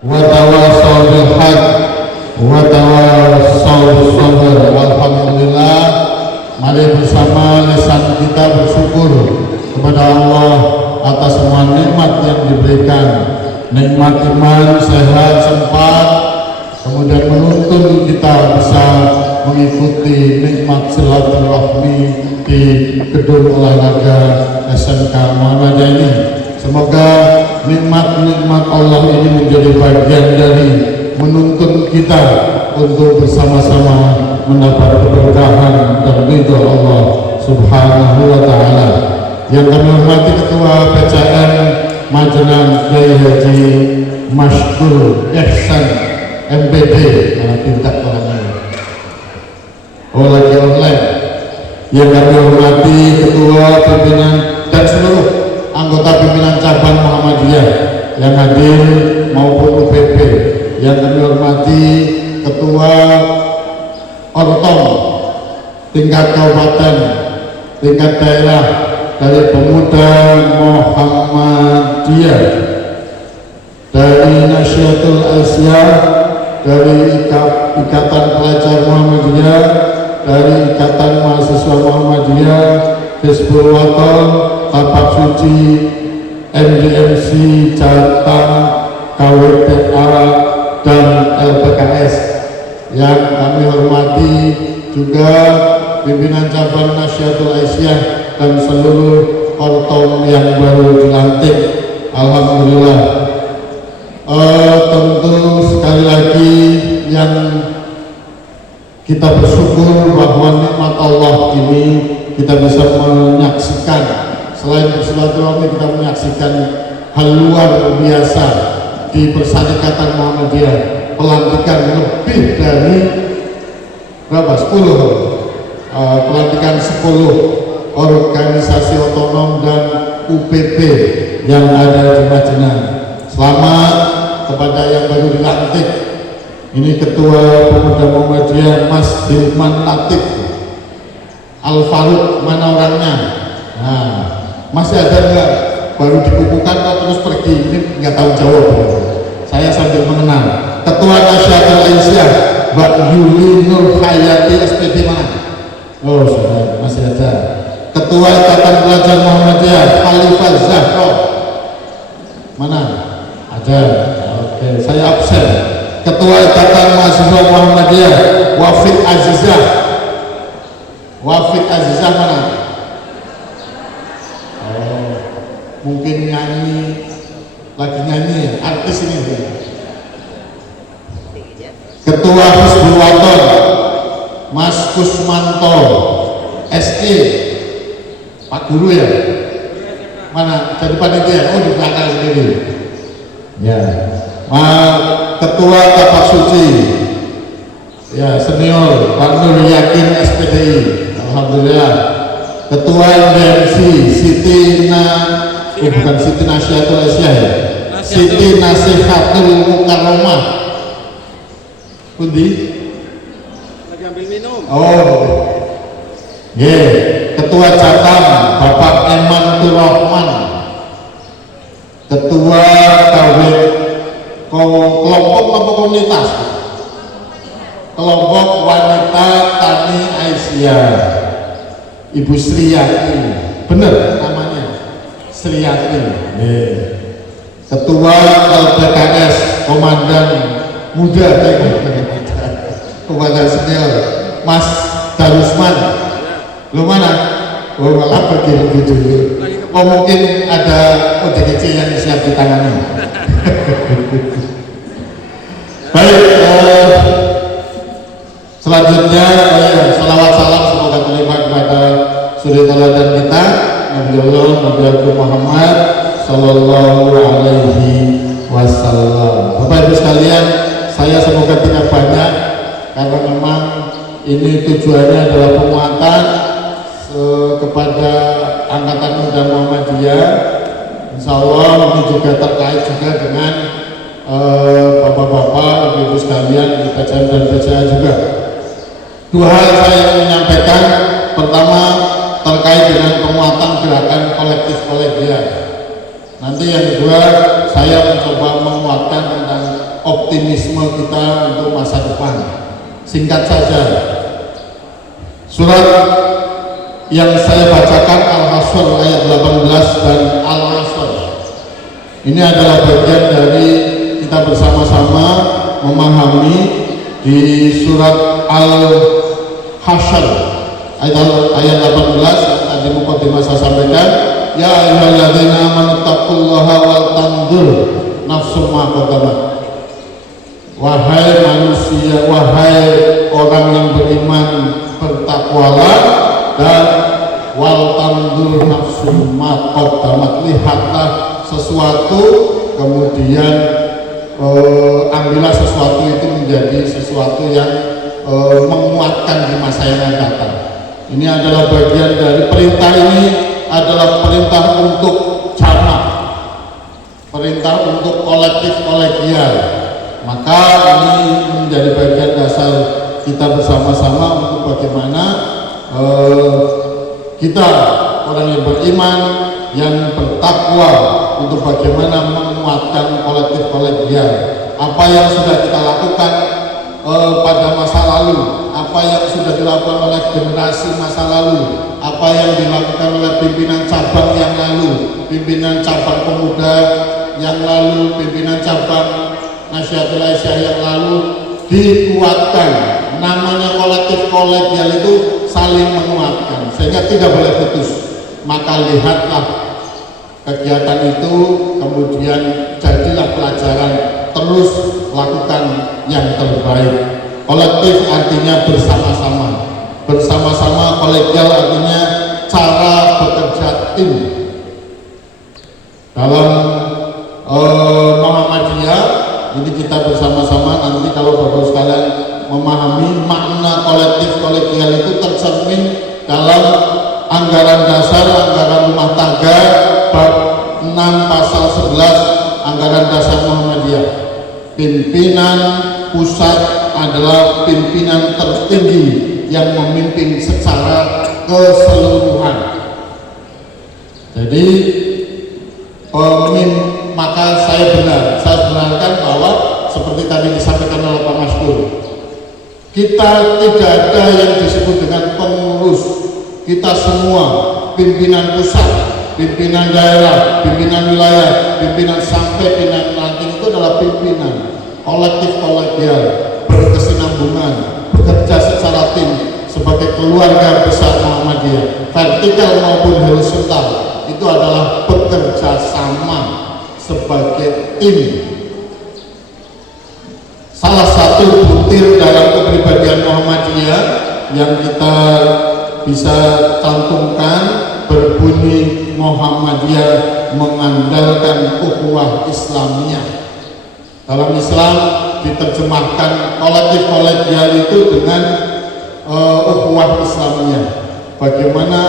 wa tawassaw bil haq wa tawassaw bis sabr. Alhamdulillah, mari bersama lisan kita bersyukur kepada Allah atas semua nikmat yang diberikan, nikmat iman, sehat, sempat, kemudian menuntun kita bisa mengikuti nikmat silaturahmi di gedung olahraga SMK Muhammadiyah ini. Semoga nikmat-nikmat Allah ini menjadi bagian dari menuntun kita untuk bersama-sama mendapat keberkahan dan ridho Allah Subhanahu wa Ta'ala. Yang kami hormati Ketua PCN Majenang Kiai Haji Masykur Ihsan MPD, tindak orangnya. Oh, lagi online. Yang kami hormati Ketua Pimpinan dan seluruh anggota pimpinan cabang Muhammadiyah yang hadir maupun UPP. Yang kami hormati Ketua Ortom tingkat kabupaten, tingkat daerah dari Pemuda Muhammadiyah, dari Nasyidul Asia, dari Ikatan Pelajar Muhammadiyah, dari Ikatan Mahasiswa Muhammadiyah, Hizbul Waton, Tapak Suci, MDMC, Jatang, KWTA, dan LPKS. Yang kami hormati juga pimpinan cabang Nasyidul Asia dan seluruh ortom yang baru dilantik. Alhamdulillah. Tentu sekali lagi yang kita bersyukur bahwa nikmat Allah ini kita bisa menyaksikan. Selain bersilaturahmi, kita menyaksikan hal luar biasa di Persyarikatan Muhammadiyah, pelantikan lebih dari berapa? 10 pelantikan 10 organisasi otonom dan UPP yang ada di Majenang. Selamat kepada yang baru dilantik. Ini Ketua Pemuda Muhammadiyah Mas Hilman Latif Al Faruq, mana orangnya? Nah, masih ada nggak? Baru dikukuhkan kok terus pergi? Ini nggak tahu jawab. Saya sambil mengenal. Ketua Nasyidul Asia Mbak Yuli Nur Hayati SPD mana? Oh, sudah, masih ada. Ketua Ikatan Pelajar Muhammadiyah Khalifah Zahro mana? Ada. Oke, saya absen. Ketua Ikatan Mahasiswa Muhammadiyah Wafid Azizah. Wafid Azizah mana? Oh, mungkin nyanyi, lagi nyanyi, artis ini. Ketua Hizbul Waton Mas Kusmanto SE, Pak Guru ya? Mana? Jadi panitia? Oh, di belakang sendiri. Ya. Ketua Tapak Suci ya senior Pak Nur Yakin SPDI. Alhamdulillah. Ketua MDMC Siti bukan Siti Nasyatul Asia ya, Siti Nasihatul Mukarramah. Pundi? Lagi ambil minum. Oh, Ketua Catam Bapak Eman Turrahman. Ketua kelompok apa komunitas? Kelompok wanita Tani Aisyah, Ibu Sriyati, bener namanya Sriyati. Ketua LPKS Komandan Muda, Komandan Senior Mas Darusman. Lu mana? Oh, malah pergi lebih dulu. Oh, mungkin ada ODGC yang siap ditangani. Baik, selanjutnya salawat salam semoga terlimpah kepada suri teladan kita Nabi Muhammad Sallallahu Alaihi Wasallam. Bapak Ibu sekalian, saya semoga tidak banyak karena memang ini tujuannya adalah penguatan kepada Angkatan Muda Muhammadiyah. Insya Allah ini juga terkait juga dengan bapak-bapak, ibu-ibu sekalian di PCN dan PCA juga. Dua hal saya ingin menyampaikan. Pertama, terkait dengan penguatan gerakan kolektif kolegial. Nanti yang kedua, saya mencoba menguatkan tentang optimisme kita untuk masa depan. Singkat saja, surat yang saya bacakan Al-Hasr ayat 18 dan Al-Asr ini adalah bagian dari kita bersama-sama memahami di surat Al-Hasr ayat 18 yang tadi mukadimah saya sampaikan. Ya ayyuhalladzina amanu taqullaha wal tanzur nafsum ma qaddamat. Wahai manusia, wahai orang yang beriman, bertakwalah dan wal tanzur nafsum ma qaddamat, lihatlah sesuatu kemudian ambillah sesuatu itu menjadi sesuatu yang menguatkan di masa yang akan datang. Ini adalah bagian dari perintah ini, adalah perintah untuk jamak, perintah untuk kolektif kolegial. Maka ini menjadi bagian dasar kita bersama-sama untuk bagaimana kita orang yang beriman, yang bertakwa, untuk bagaimana menguatkan kolektif kolegial. Apa yang sudah kita lakukan pada masa lalu, apa yang sudah dilakukan oleh generasi masa lalu, apa yang dilakukan oleh pimpinan cabang yang lalu, pimpinan cabang pemuda yang lalu, pimpinan cabang Nahdlatul Aisyah yang lalu, dikuatkan. Namanya kolektif kolegial itu saling menguatkan sehingga tidak boleh putus. Maka lihatlah kegiatan itu, kemudian jadilah pelajaran, terus lakukan yang terbaik. Kolektif artinya bersama-sama, bersama-sama. Kolegial artinya cara bekerja tim. Dalam Muhammadiyah ini kita bersama-sama, nanti kalau Bapak sekalian memahami makna kolektif kolegial itu tercermin dalam anggaran dasar, anggaran rumah tangga bab 6 pasal 11 anggaran dasar Muhammadiyah. Pimpinan pusat adalah pimpinan tertinggi yang memimpin secara keseluruhan. Jadi maka saya benarkan bahwa seperti tadi disampaikan oleh Pak Maskur, kita tidak ada yang disebut dengan pengurus. Kita semua pimpinan pusat, pimpinan daerah, pimpinan wilayah, pimpinan sampai pimpinan ranting itu adalah pimpinan kolektif kolegial, berkesinambungan, bekerja secara tim sebagai keluarga besar Muhammadiyah, vertikal maupun horizontal. Itu adalah bekerja sama sebagai tim. Salah satu butir dalam kepribadian Muhammadiyah yang kita bisa cantumkan berbunyi Muhammadiyah mengandalkan ukhuwah Islamiyah. Dalam Islam diterjemahkan kolektif kolegial itu dengan ukhuwah Islamiyah. Bagaimana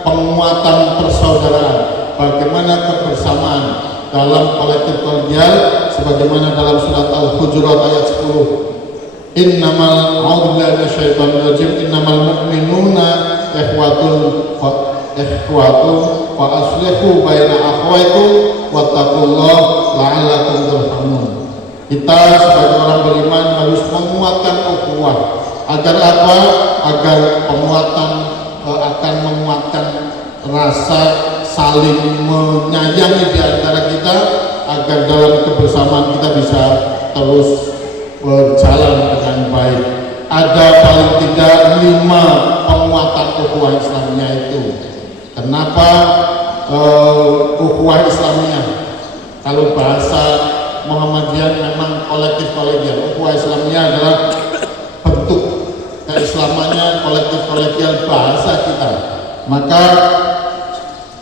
penguatan persaudaraan, bagaimana kebersamaan dalam kolektif kolegial, sebagaimana dalam surat Al-Hujurat ayat 10. Innamal a'udzubillahi minasyaitonir rajim, innamal mu'minuna ikhwatun fa aslihu baina akhwaikum wattaqullaha la'allakum turhamun. Kita sebagai orang beriman harus menguatkan ukhuwah. Agar apa? Agar penguatan akan menguatkan rasa saling menyayangi di antara kita, agar dalam kebersamaan kita bisa terus berjalan dengan baik. Ada paling tidak 5 penguatan ukhuwah Islamiyah itu. Kenapa ukhuwah Islamiyah? Kalau bahasa Muhammadiyah memang kolektif kolegial. Ukhuwah Islamiyah adalah bentuk keislamannya, kolektif kolegial bahasa kita. Maka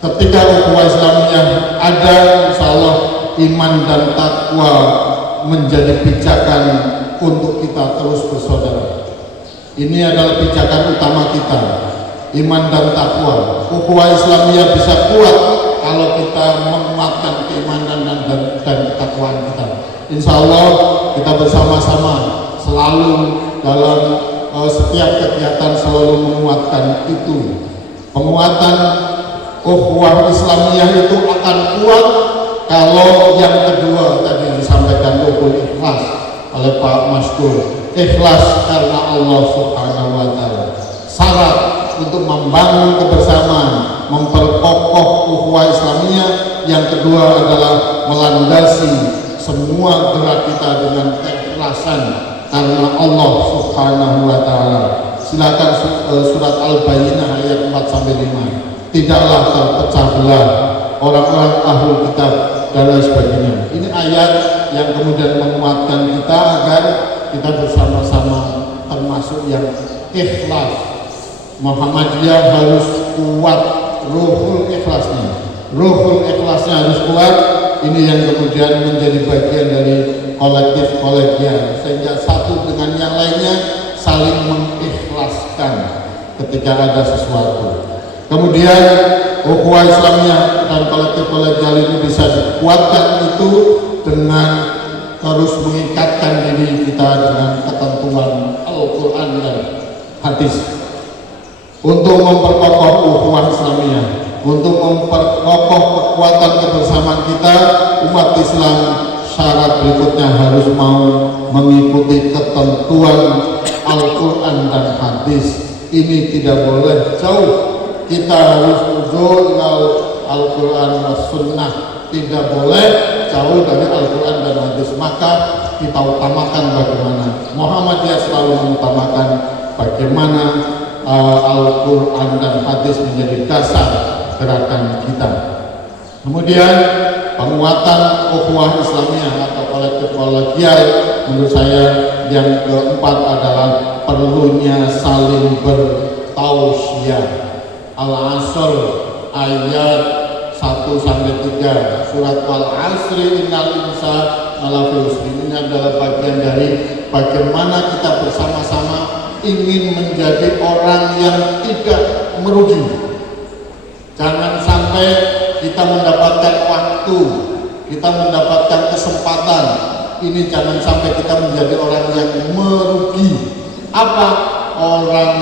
ketika ukhuwah Islamiyah ada, insya Allah iman dan takwa menjadi pijakan untuk kita terus bersaudara. Ini adalah pijakan utama kita, iman dan takwa. Ukhuwah Islamiyah bisa kuat kalau kita menguatkan keimanan dan ketakwaan kita. Insya Allah kita bersama-sama selalu dalam setiap kegiatan selalu menguatkan itu. Penguatan ukhuwah Islamiyah itu akan kuat kalau yang kedua tadi disampaikan rukun ikhlas oleh Pak Maskur. Ikhlas karena Allah Subhanahu wa Ta'ala. Syarat untuk membangun kebersamaan, memperkokoh ukhuwah Islamiyah. Yang kedua adalah melandasi semua gerak kita dengan keikhlasan karena Allah Subhanahu wa Ta'ala. Silakan surat Al-Bayyinah ayat 4 sampai 5. Tidaklah terpecah belah orang-orang ahlul kitab dan lain sebagainya. Ini ayat yang kemudian menguatkan kita agar kita bersama-sama termasuk yang ikhlas. Muhammadiyah harus kuat ruhul ikhlasnya. Ruhul ikhlasnya harus kuat. Ini yang kemudian menjadi bagian dari kolektif kolegial, sehingga satu dengan yang lainnya saling mengikhlaskan ketika ada sesuatu. Kemudian ukhuwah Islamiyah dan kolektif kolegial ini bisa dikuatkan itu dengan terus mengikatkan diri kita dengan ketentuan Al-Quran dan hadis untuk memperkokoh ukhuwah Islamiyah, untuk memperkokoh kekuatan kebersamaan kita. Umat Islam syarat berikutnya harus mau mengikuti ketentuan Al-Quran dan hadis. Ini tidak boleh jauh, kita harus uzul Al-Quran dan Sunnah, tidak boleh jauh dari Al-Quran dan hadis. Maka kita utamakan bagaimana Muhammadiyah selalu mengutamakan bagaimana Al-Quran dan hadis menjadi dasar gerakan kita. Kemudian penguatan ukhuwah Islamiyah atau kolektif kolegial, menurut saya yang keempat adalah perlunya saling bertausiah. Al-Asr ayat 1 sampai 3 surat Al-Asri innal insana lafi khusr. Ini adalah bagian dari bagaimana kita bersama-sama ingin menjadi orang yang tidak merugi. Jangan sampai kita mendapatkan waktu, kita mendapatkan kesempatan, ini jangan sampai kita menjadi orang yang merugi. Apa orang?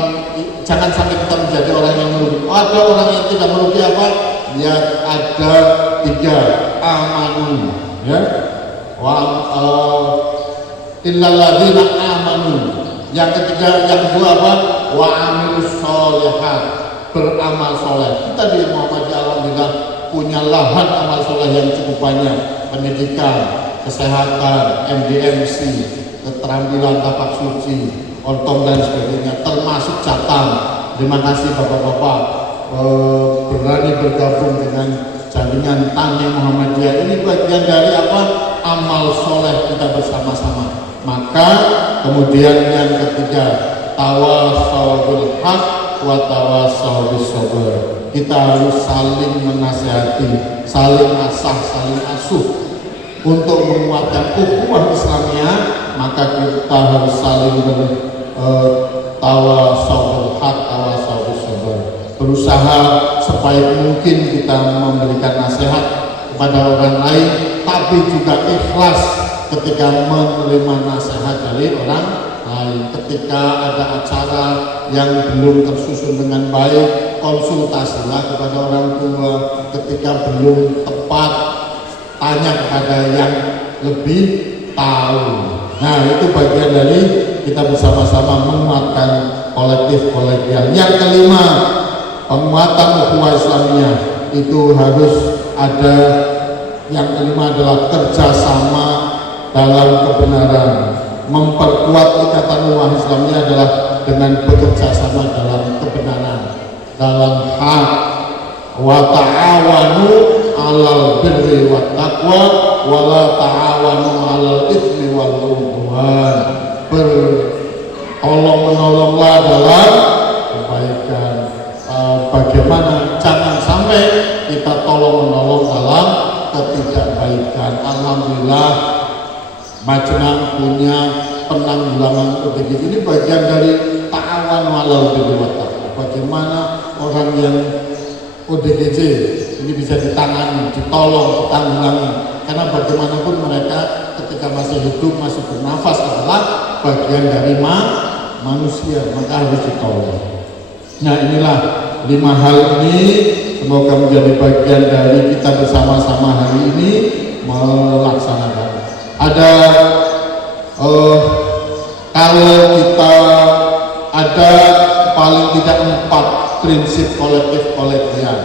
Jangan sampai kita menjadi orang yang merugi. Ada orang yang tidak merugi apa? Ya ada 3 amanu, ya. Illal ladzina amanu. Yang ketiga, yang kedua apa? Wa amilus sholihat, beramal soleh. Kita di Muhammadiyah alhamdulillah punya lahan amal soleh yang cukup banyak. Pendidikan, kesehatan, MDMC, keterampilan tapak suci, ortom dan sebagainya, termasuk catam. Terima kasih bapak-bapak berani bergabung dengan jaringan Tani Muhammadiyah. Ini bagian dari apa? Amal soleh kita bersama-sama. Maka kemudian yang ketiga, tawasau bil haq wa tawasau bis sabr. Kita harus saling menasihati, saling asah, saling asuh untuk menguatkan ukhuwah Islamiyah. Maka kita harus saling tawasau bil haq, tawasau bis sabr. Berusaha sebaik mungkin kita memberikan nasihat kepada orang lain, tapi juga ikhlas ketika menerima nasihat dari orang lain. Ketika ada acara yang belum tersusun dengan baik, konsultasilah kepada orang tua. Ketika belum tepat, tanya kepada yang lebih tahu. Nah, itu bagian dari kita bersama-sama menguatkan kolektif kolegial. Yang kelima, penguatan ukhuwah Islamiyah itu harus ada. Yang kelima adalah kerjasama dalam kebenaran. Memperkuat ikatan ukhuwah Islamiyah adalah dengan bekerja sama dalam kebenaran, dalam hak. Wa ta'awanu 'alal birri wat taqwa wa la ta'awanu 'alal itsmi wal 'udwan. Bertolong-menolonglah dalam kebaikan. Bagaimana jangan sampai kita tolong-menolong dalam ketidakbaikan. Alhamdulillah Majma punya penanggulangan ODGJ. Ini bagian dari ta'awan walau biwata. Bagaimana orang yang ODGJ ini bisa ditangani, ditolong, ditanggulangi. Karena bagaimanapun mereka ketika masih hidup, masih bernafas adalah bagian dari manusia, maka harus ditolong. Nah, inilah 5 hal ini semoga menjadi bagian dari kita bersama-sama hari ini melaksanakan. ada kalau kita ada paling tidak 4 prinsip kolektif kolegial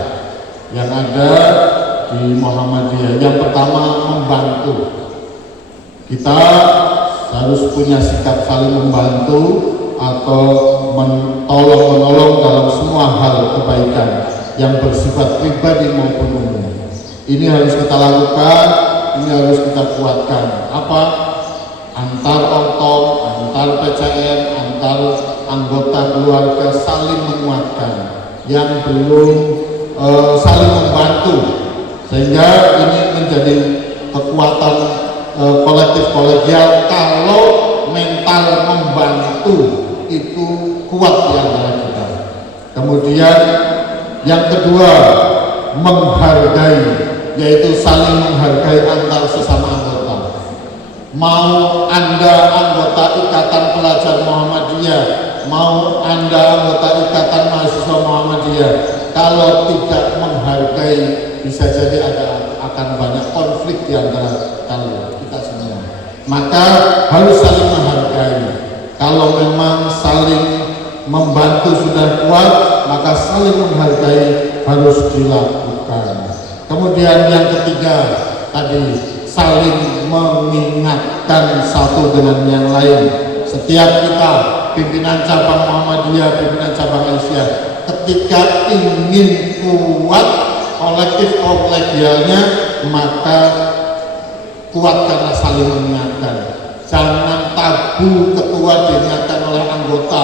yang ada di Muhammadiyah. Yang pertama, membantu. Kita harus punya sikap saling membantu atau menolong dalam semua hal kebaikan yang bersifat pribadi maupun umum. Ini harus kita lakukan, ini harus kita kuatkan. Apa? Antar ortom, antar PCN, antar anggota keluarga saling menguatkan. Yang belum saling membantu, sehingga ini menjadi kekuatan kolektif kolegial kalau mental membantu itu kuat di antara kita. Kemudian yang kedua, menghargai, yaitu saling menghargai antar sesama anggota. Mau Anda anggota Ikatan Pelajar Muhammadiyah, mau Anda anggota Ikatan Mahasiswa Muhammadiyah, kalau tidak menghargai bisa jadi akan banyak konflik di antara kalian, kita semua. Maka harus saling menghargai. Kalau memang saling membantu sudah kuat, maka saling menghargai harus dilakukan. Kemudian yang ketiga tadi, saling mengingatkan satu dengan yang lain. Setiap kita, pimpinan cabang Muhammadiyah, pimpinan cabang Aisyah, ketika ingin kuat kolektif kolegialnya, maka kuatkanlah saling mengingatkan. Jangan tabu ketua diingatkan oleh anggota,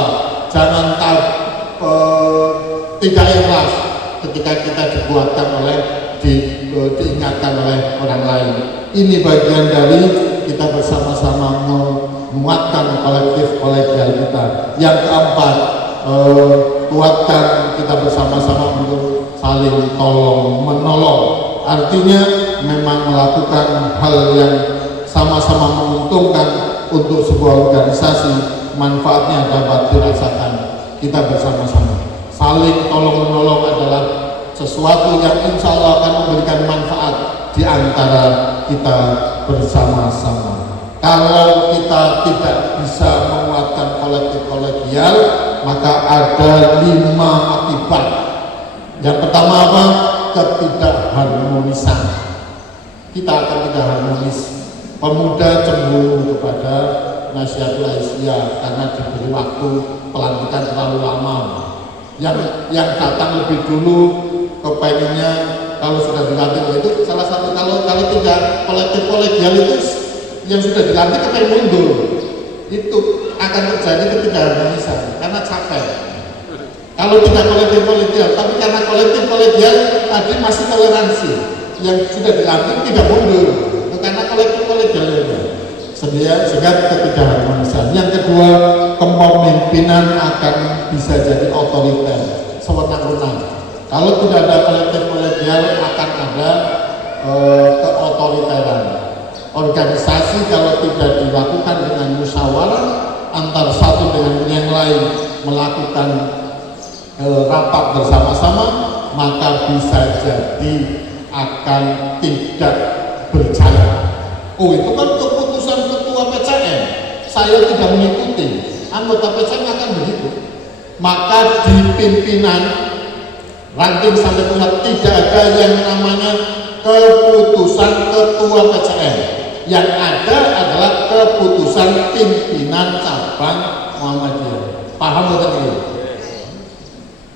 jangan tidak ikhlas ketika kita dikuatkan oleh diingatkan oleh orang lain. Ini bagian dari kita bersama-sama menguatkan kolektif kolegial kita. Yang keempat, kuatkan kita bersama-sama untuk saling tolong menolong. Artinya memang melakukan hal yang sama-sama menguntungkan untuk sebuah organisasi, manfaatnya dapat dirasakan kita bersama-sama. Saling tolong menolong adalah sesuatu yang insya Allah akan memberikan manfaat di antara kita bersama-sama. Kalau kita tidak bisa menguatkan kolektif kolegial, maka ada 5 akibat. Yang pertama apa? Ketidakharmonisan. Kita akan tidak harmonis. Pemuda cemburu kepada Nasihatul Aisyah karena diberi waktu pelantikan terlalu lama. Yang datang lebih dulu kepengennya kalau sudah dilantik itu salah satu kalau tidak kolektif kolegial itu yang sudah dilantik kepengen mundur, itu akan terjadi ketidakharmonisan karena capek. Kalau tidak kolektif kolegial, tapi karena kolektif kolegial tadi masih toleransi, yang sudah dilantik tidak mundur karena kolektif kolegial itu sehingga ketidakharmonisan. Yang kedua, kepemimpinan akan bisa jadi otoriter, sewenang-wenang. Kalau tidak ada kolektif kolegial akan ada keotoriteran. Organisasi kalau tidak dilakukan dengan musyawarah antar satu dengan yang lain, melakukan rapat bersama-sama, maka bisa jadi akan tidak berjalan. Oh, itu kan keputusan ketua PCN, saya tidak mengikuti, anggota PCN akan begitu. Maka di pimpinan ranting sampai pusat tidak ada yang namanya keputusan ketua PCN. Yang ada adalah keputusan pimpinan cabang Muhammadiyah. Paham betul ini?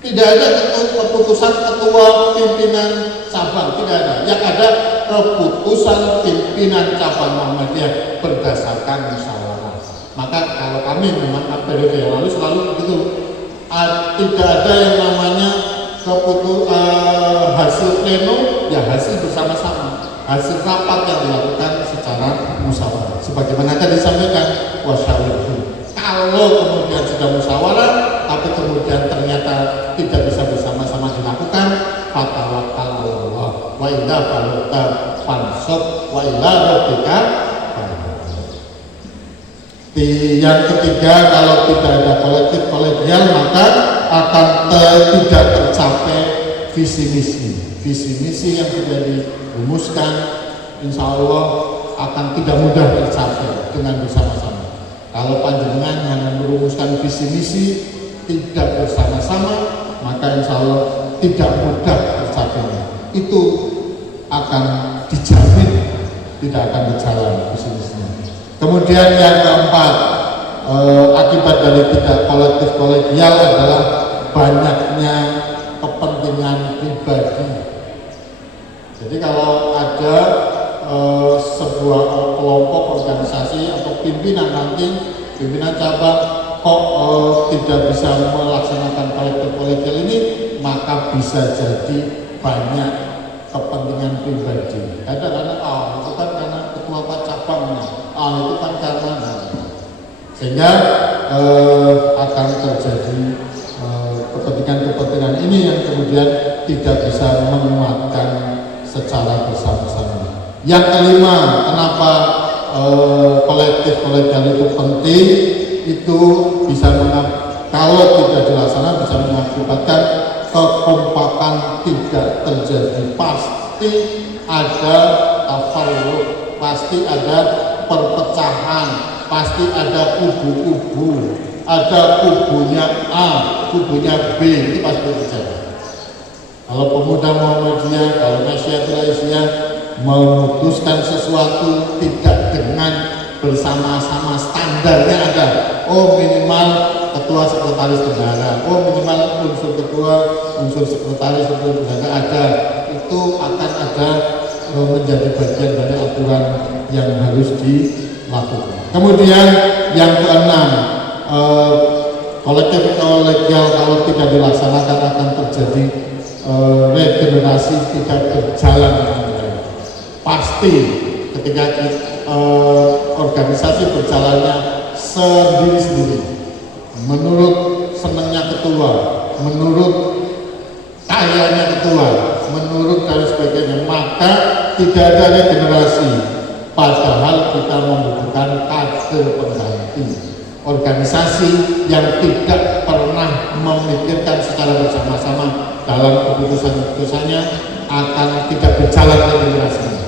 Tidak ada keputusan ketua pimpinan cabang, tidak ada. Yang ada keputusan pimpinan cabang Muhammadiyah berdasarkan musyawarah. Maka kalau kami memang periode yang lalu selalu begitu, tidak ada yang namanya hasil pleno, ya hasil bersama-sama, hasil rapat yang dilakukan secara musyawarah. Sebagaimana tadi disampaikan, wasyawirhum. Kalau kemudian sudah musyawarah, tapi kemudian ternyata tidak bisa bersama-sama dilakukan, fatawakkal 'alallah wa idza balagta fansab wa ila rabbika. Yang ketiga, kalau tidak ada kolektif kolegial, maka akan tidak tercapai visi misi yang sudah dirumuskan. Insya Allah akan tidak mudah tercapai dengan bersama-sama. Kalau panjenengan hanya merumuskan visi misi tidak bersama-sama, maka insya Allah tidak mudah tercapainya. Itu akan dijamin tidak akan berjalan visi misinya. Kemudian yang keempat, akibat dari tidak kolektif kolegial adalah banyaknya kepentingan pribadi. Jadi kalau ada sebuah kelompok organisasi atau pimpinan cabang kok tidak bisa melaksanakan kolektif kolegial ini, maka bisa jadi banyak kepentingan pribadi. Kadang-kadang itu kan karena ketua cabangnya, itu kan karena, sehingga akan terjadi kepentingan ini yang kemudian tidak bisa menguatkan secara bersama-sama. Yang kelima, kenapa kolektif kolegial itu penting? Itu bisa kalau tidak dilaksanakan bisa mengakibatkan kekompakan tidak terjadi. Pasti ada tafarruq, pasti ada perpecahan, pasti ada kubu-kubu, ada kubunya A, kubunya B, itu pasti terjadi. Kalau pemuda Muhammadiyah, kalau Nasyiatul Aisyah memutuskan sesuatu tidak dengan bersama-sama, standarnya ada. Oh, minimal ketua sekretaris bendahara, oh minimal unsur ketua, unsur sekretaris, unsur bendahara ada. Itu akan ada menjadi bagian dari aturan yang harus dilakukan. Kemudian yang keenam, kolektif kolegial kalau tidak dilaksanakan akan terjadi regenerasi tidak berjalan dengan baik. Pasti ketika organisasi berjalannya sendiri-sendiri, menurut senangnya ketua, menurut kayanya ketua, menurut dan sebagainya, maka tidak ada regenerasi. Padahal kita membutuhkan kader pengganti. Organisasi yang tidak pernah memikirkan secara bersama-sama dalam keputusan-keputusannya akan tidak berjalan regenerasinya.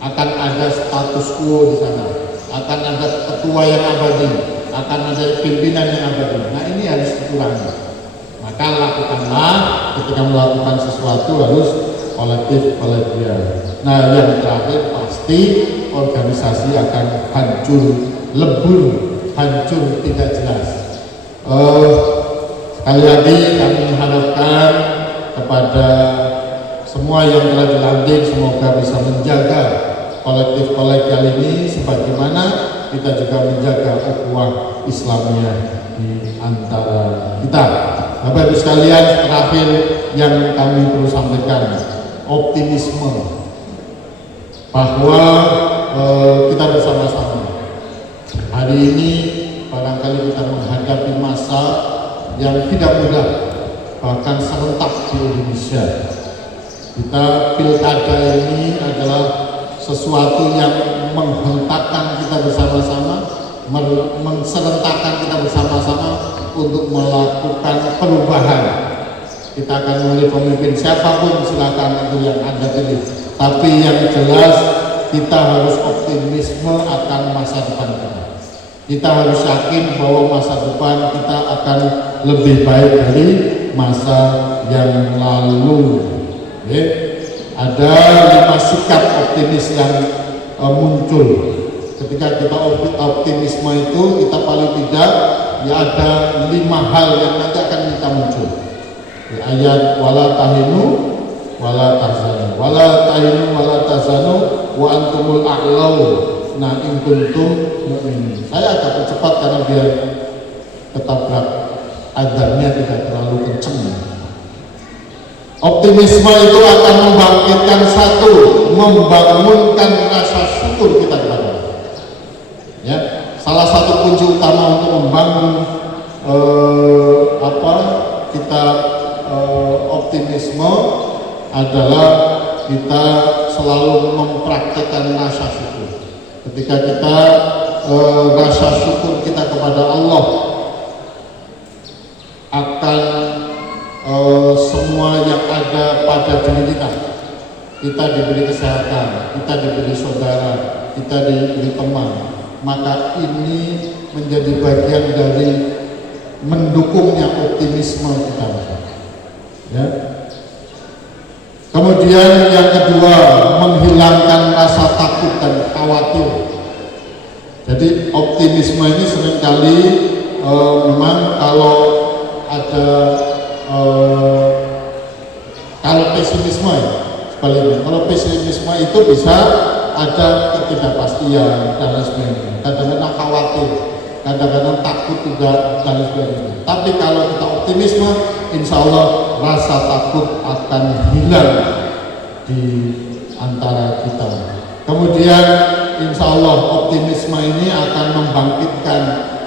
Akan ada status quo di sana, akan ada ketua yang abadi, akan ada pimpinan yang abadi. Nah, ini harus dikurangi. Maka lakukanlah, ketika melakukan sesuatu harus kolektif kolegial. Nah, yang terakhir pasti organisasi akan hancur lebur, hancur tidak jelas. Sekali lagi kami harapkan kepada semua yang telah dilantik, semoga bisa menjaga kolektif kolegial ini sebagaimana kita juga menjaga ukhuwah Islamiyah di antara kita. Bapak Ibu sekalian, terakhir yang kami perlu sampaikan, optimisme bahwa kita bersama-sama hari ini barangkali kita menghadapi masa yang tidak mudah, bahkan serentak di Indonesia. Kita pilkada ini adalah sesuatu yang menghentakkan kita bersama-sama, menserentakkan kita bersama-sama untuk melakukan perubahan. Kita akan memilih pemimpin siapapun, silakan itu yang Anda pilih. Tapi yang jelas kita harus optimisme akan masa depan kita. Kita harus yakin bahwa masa depan kita akan lebih baik dari masa yang lalu. Ada 5 sikap optimis yang muncul. Ketika kita optimisme itu, kita paling tidak ya ada 5 hal yang nanti akan kita muncul. Di ayat wala tahinu wala tahzanu wala tahzanu wa antumul a'lau. Nah, in kuntum mu'minin. Saya agak cepat karena biar ketabrak adzannya tidak terlalu kencang. Optimisme itu akan membangkitkan satu, membangunkan rasa syukur kita kepada Allah. Ya, salah satu kunci utama untuk membangun kita optimisme adalah kita selalu mempraktekkan rasa syukur. Ketika kita rasa syukur kita kepada Allah akan semua yang ada pada diri kita diberi kesehatan, kita diberi saudara, kita diberi teman, maka ini menjadi bagian dari mendukungnya optimisme kita. Ya. Kemudian yang kedua, menghilangkan rasa takut dan khawatir. Jadi optimisme ini seringkali memang kalau ada kalau pesimisme ya, sebaliknya. Kalau pesimisme itu bisa ada ketidakpastian dan lain sebagainya. Kadang-kadang khawatir, kadang-kadang takut juga dan lain sebagainya. Tapi kalau kita optimisme, insya Allah rasa takut akan hilang di antara kita. Kemudian insya Allah optimisme ini akan membangkitkan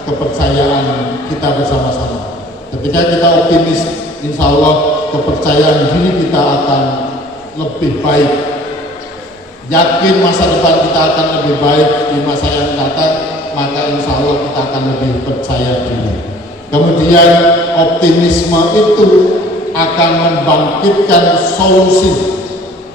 kepercayaan kita bersama-sama. Ketika kita optimis, insya Allah kepercayaan diri kita akan lebih baik. Yakin masa depan kita akan lebih baik di masa yang datang, maka insya Allah kita akan lebih percaya diri. Kemudian optimisme itu akan membangkitkan solusi,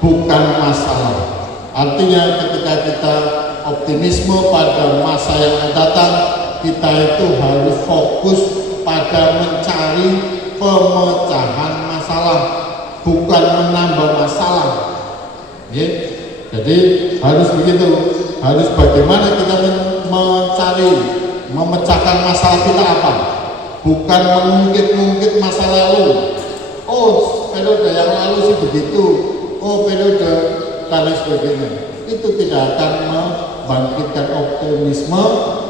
bukan masalah. Artinya ketika kita optimisme pada masa yang akan datang, kita itu harus fokus pada mencari pemecahan masalah, bukan menambah masalah. Ya. Jadi harus begitu, harus bagaimana kita mencari, memecahkan masalah kita apa, bukan mengungkit-ungkit masa lalu. Oh, periode yang lalu sih begitu, oh periode dan lain sebagainya. Itu tidak akan membangkitkan optimisme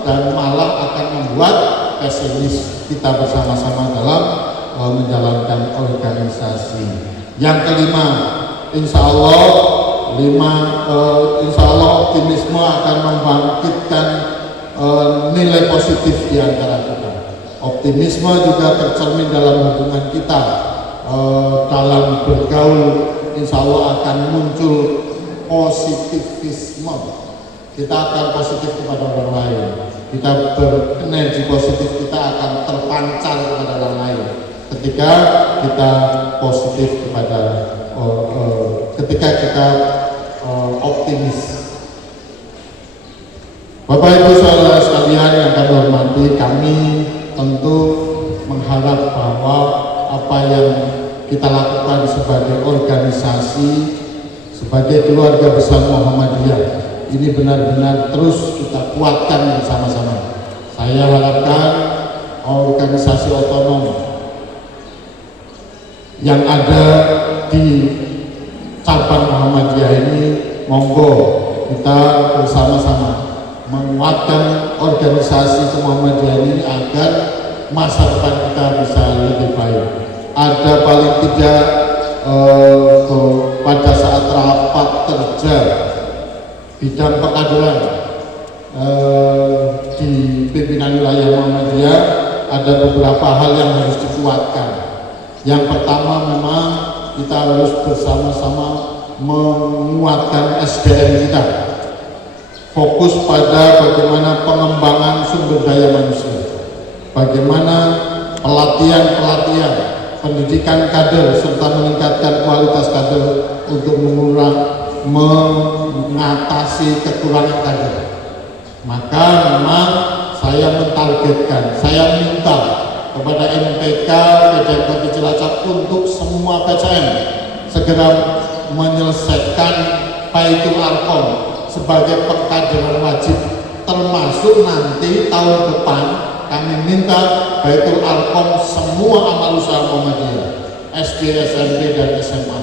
dan malah akan membuat pesimis kita bersama-sama dalam menjalankan organisasi. Yang kelima, insya Allah optimisme akan membangkitkan nilai positif di antara kita. Optimisme juga tercermin dalam hubungan kita, dalam bergaul, insya Allah akan muncul positivisme. Kita akan positif kepada orang lain. Kita berenergi positif, kita akan terpancar kepada orang lain. Ketika kita positif kepada, ketika kita optimis. Bapak Ibu saudara sekalian yang kami hormati, kami tentu mengharap bahwa apa yang kita lakukan sebagai organisasi, sebagai keluarga besar Muhammadiyah, ini benar-benar terus kita kuatkan bersama-sama. Saya harapkan organisasi otonom yang ada di cabang Muhammadiyah ini, monggo kita bersama-sama menguatkan organisasi Muhammadiyah ini agar masa depan kita bisa lebih baik. Ada paling tidak pada saat rapat kerja bidang pengadilan di pimpinan wilayah Muhammadiyah, ada beberapa hal yang harus dikuatkan. Yang pertama, memang kita harus bersama-sama menguatkan SDM kita, fokus pada bagaimana pengembangan sumber daya manusia, bagaimana pelatihan, pendidikan kader, serta meningkatkan kualitas kader untuk mengatasi kekurangan kader. Maka memang saya mentargetkan, saya minta kepada MPK PDMKP Cilacap untuk semua PCM segera menyelesaikan Baitul Arqam sebagai pengkaderan wajib, termasuk nanti tahun depan kami minta Baitul Arqam semua amal usaha Muhammadiyah, SD, SMP, dan SMA.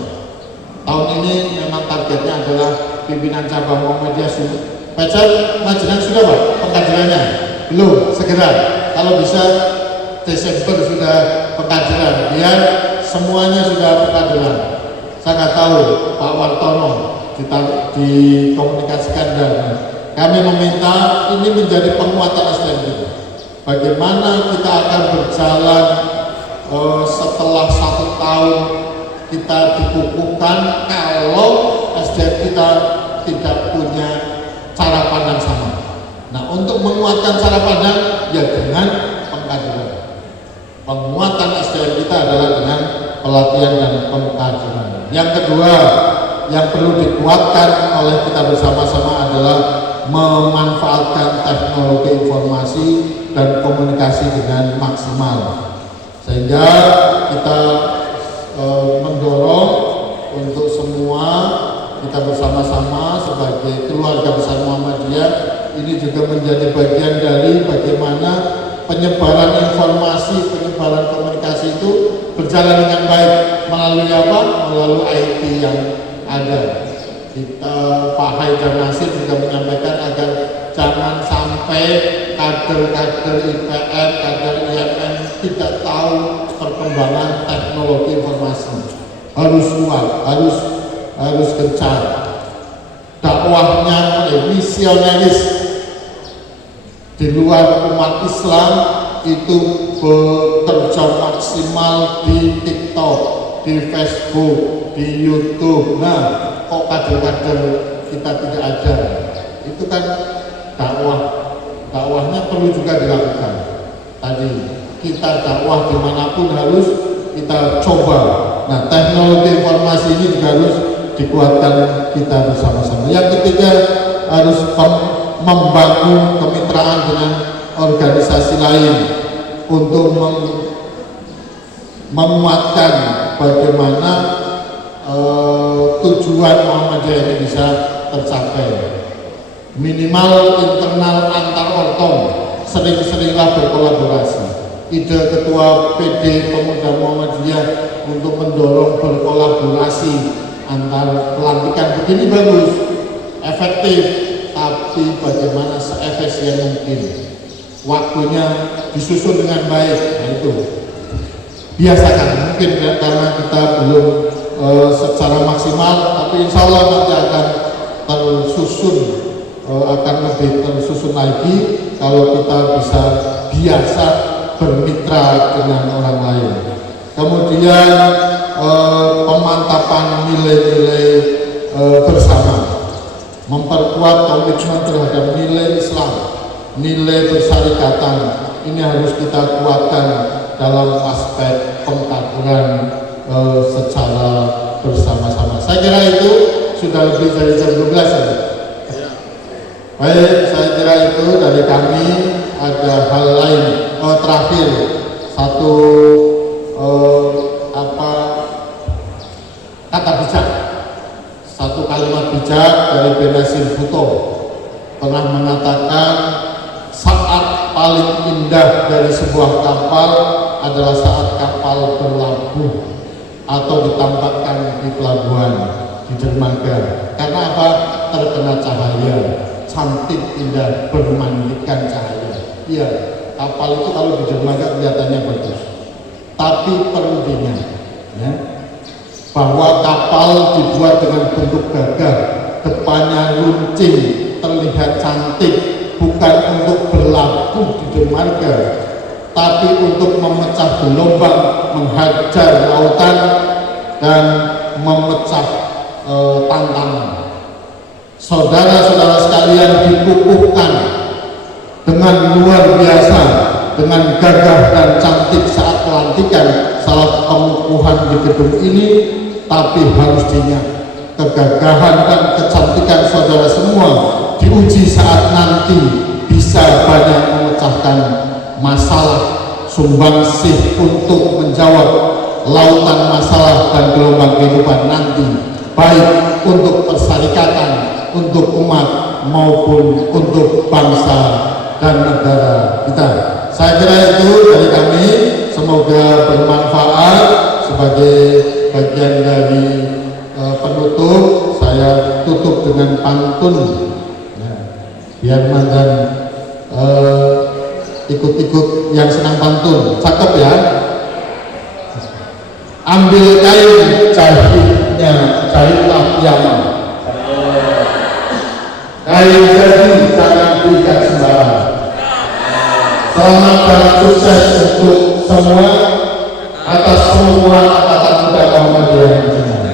Tahun ini memang targetnya adalah pimpinan cabang Muhammadiyah sudah. PCM Majenang sudah Pak pengkaderannya? Belum, segera. Kalau bisa Desember sudah pengkaderan, biar semuanya sudah pengkaderan. Saya nggak tahu Pak Wartono dikomunikasikan, dan kami meminta ini menjadi penguatan SDM kita. Bagaimana kita akan berjalan setelah 1 tahun kita dikukuhkan kalau SDM kita tidak punya cara pandang sama. Nah, untuk menguatkan cara pandang ya dengan pengkaderan. Penguatan SDM kita adalah dengan pelatihan dan pengkaderan. Yang kedua yang perlu dikuatkan oleh kita bersama-sama adalah memanfaatkan teknologi informasi dan komunikasi dengan maksimal, sehingga kita mendorong untuk semua kita bersama-sama sebagai keluarga besar Muhammadiyah ini juga menjadi bagian dari bagaimana penyebaran informasi, penyebaran komunikasi itu berjalan dengan baik melalui apa? Melalui IT yang ada. Kita Pak Haidar Nasir juga menyampaikan agar jangan sampai kader-kader IPN, kader IMN tidak tahu perkembangan teknologi informasi. Harus kuat, harus gencar. Dakwahnya misionaris di luar umat Islam itu bekerja maksimal di TikTok, di Facebook, di YouTube. Nah, kok kader-kader kita tidak ada? Itu kan dakwahnya perlu juga dilakukan. Tadi kita dakwah dimanapun harus kita coba. Nah, teknologi informasi ini juga harus dikuatkan kita bersama-sama. Yang ketiga, harus membangun kemitraan dengan organisasi lain untuk menguatkan bagaimana tujuan Muhammadiyah ini bisa tercapai. Minimal internal antar ortom sering-seringlah berkolaborasi. Ide Ketua PD Pemuda Muhammadiyah untuk mendorong berkolaborasi antar pelantikan begini bagus, efektif, tapi bagaimana seefisien mungkin, waktunya disusun dengan baik. Nah, itu biasakan, mungkin karena kita belum secara maksimal, tapi insya Allah nanti akan tersusun, akan lebih tersusun lagi kalau kita bisa biasa bermitra dengan orang lain. Kemudian pemantapan nilai-nilai bersama, memperkuat komitmen terhadap nilai Islam, nilai persyarikatan. Ini harus kita kuatkan dalam aspek pengkaderan secara bersama-sama. Saya kira itu sudah lebih dari jam 12 ya. Baik, saya kira itu dari kami. Ada hal lain. Terakhir satu kata bijak, satu kalimat bijak dari Benazir Bhutto pernah mengatakan, saat paling indah dari sebuah kapal adalah saat kapal berlabuh atau ditambahkan di pelabuhan, di dermaga. Karena apa? Terkena cahaya, cantik, indah, bermandikan cahaya. Iya, kapal itu kalau di dermaga kelihatannya bagus, tapi perlu diingat ya, bahwa kapal dibuat dengan bentuk gagah, depannya runcing, terlihat cantik, bukan untuk berlabuh di dermaga, tapi untuk memecah gelombang, menghajar lautan, dan memecah tantangan. Saudara-saudara sekalian dikukuhkan dengan luar biasa, dengan gagah dan cantik saat pelantikan, saat pengukuhan di gedung ini, tapi harus diingat, kegagahan dan kecantikan saudara semua diuji saat nanti bisa banyak memecahkan masalah, sumbangsih untuk menjawab lautan masalah dan gelombang kehidupan nanti, baik untuk persyarikatan, untuk umat, maupun untuk bangsa dan negara kita. Saya kira itu dari kami, semoga bermanfaat. Sebagai bagian dari penutup, saya tutup dengan pantun ya, biar mantan ikut-ikut yang senang pantun. Cakep ya. Ambil kain, jahitlah piyama. Kain jadi, jangan berikan sembarang. Selamat dan sukses untuk semua atas semua angkatan muda Muhammadiyah yang senang.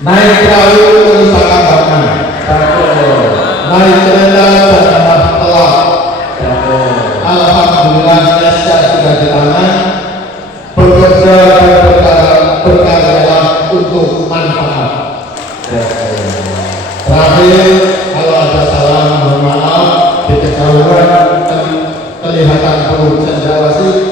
Naik perahu merusakan bahkan, naik kereta janganlah telat. Alhamdulillah, SK sudah di tangan, bekerja dan berkarya penuh cendrawasih